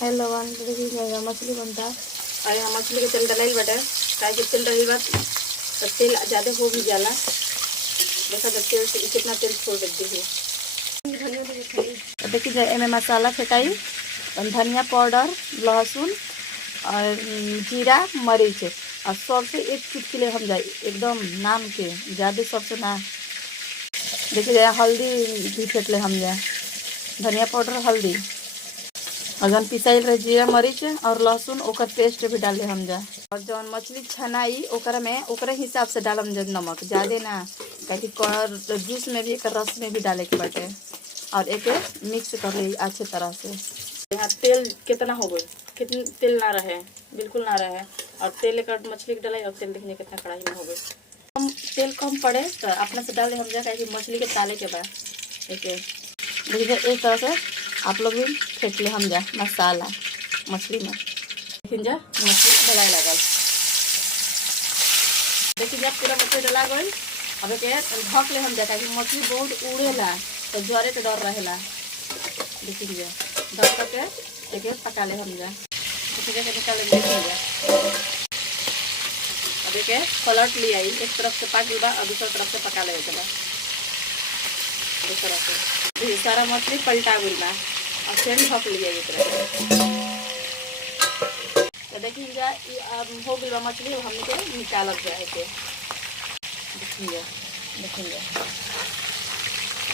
Hello one देखिए मछली बनता है। और यहाँ मछली के तेल डलाइल बाटे, काहे कि तेल डलाइल बा तो तेल ज़्यादा हो भी जाला। देखा जब तेल से कितना तेल छोड़ देती है। तो देखिए एमे मसाला फेंकाई, धनिया पाउडर, लहसुन और जीरा मरीच और सबसे एक चुटकी हम जाए एकदम नाम के ज़्यादा सबसे ना। देखिए जाए हल्दी भी फेंट ले हम जाए, धनिया पाउडर हल्दी और जौन पिसाइल रहे जीरा मरीच और लहसुन ओकर पेस्ट भी डाले हम जा। और जौन मछली छनाई ओकर में ओकरे हिसाब से डालम जा नमक ज़्यादा ना, कहीं जूस में भी एक रस में भी डाले के बाटे और एक मिक्स कर ली अच्छे तरह से। यहाँ तेल कितना हो गई, कितनी तेल ना रहे, बिल्कुल ना रहे। और तेल एक मछली के डलाई और तेल देखने कितना कढ़ाई में हो गई। कम तेल कम पड़े तो अपने से डाल दे हम जा, कहीं मछली के ताले के बाद देखिए इस तरह से आप लोग भी फेंक ले हम जा मसाला मछली में। देखिए जा मछली डलाए लगल, देखिए जब पूरा मछली डला गई अब एक ढक ले हम जा, कहीं मछली बहुत उड़ेला तो ज्वारे के डर रहेला। देखिए जा ढक करके एक पका ले हम जा, निकाल देखिए अब एक पलट ले आई, एक तरफ से पक गई बा और दूसरा तरफ से पका ले बा इस तरह से। सारा मछली पलटा गई बा और फिर ढक लिया एक तरह। तो देखिए जा अब हो गई बा मछली, हमने के निकालत जाए के देखिए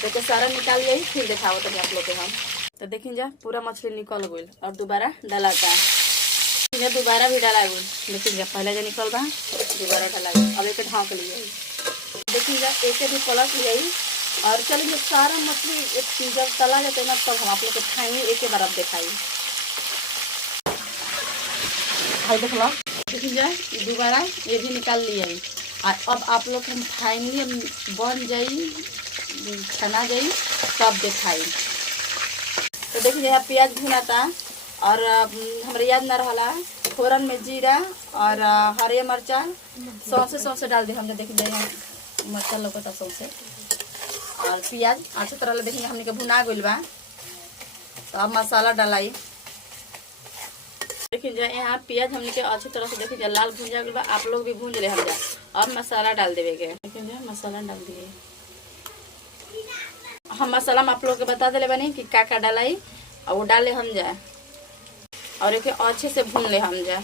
देखिए सारा निकाल लिया फिर दिखाओ तभी आप लोग के हम। तो देखिए जा पूरा मछली निकल गई और दोबारा डलाता है, दोबारा भी डाला गई। देखिए जा पहले जो निकल बा दोबारा डाला गई, अब एक ढक लिया। देखिए जा एक भी पलट लिया और चलिए सारा मछली जब तला जाते हैं ना तब हम आप लोग को खाएंगे, एक बार अब दिखाई भाई देख लो। देखिए जा दोबारा ये भी निकाल लिया और अब आप लोग हम खाएंगे, बन जाई खाना जाई तब दिखाई। तो देखिए यहाँ प्याज भुनाता और हमारे याद न रहा फोरन में जीरा और हरे मिर्चा सौसे डाल दी हमने। देखिए मिर्चा लौकता सौसे और प्याज अच्छी तरह देखिए हमने के भुना गइल बा। तो अब मसाला डालाई, देखिए जा यहाँ प्याज हमने के अच्छी तरह से देखिए लाल भुंजा गइल बा, आप लोग भी भूंज ले हम जा। अब मसाला डाल देवे के, देखिए जा मसाला डाल दिए हम। मसाला में आप लोग के बता दिले बनी कि का डालाई और वो डाले हम जाए और एक अच्छे से भून ले हम जा।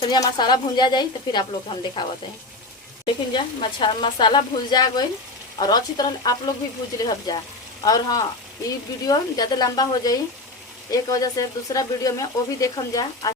चलिए मसाला भूंजा जाए तो फिर आप लोग हम दिखावत हैं। देखिए जा मसाला भूंजा गई और अच्छी तरह आप लोग भी भूज ले हम जा। और हाँ ये वीडियो ज़्यादा लंबा हो जाए एक वजह से दूसरा वीडियो में वो भी देखम जा।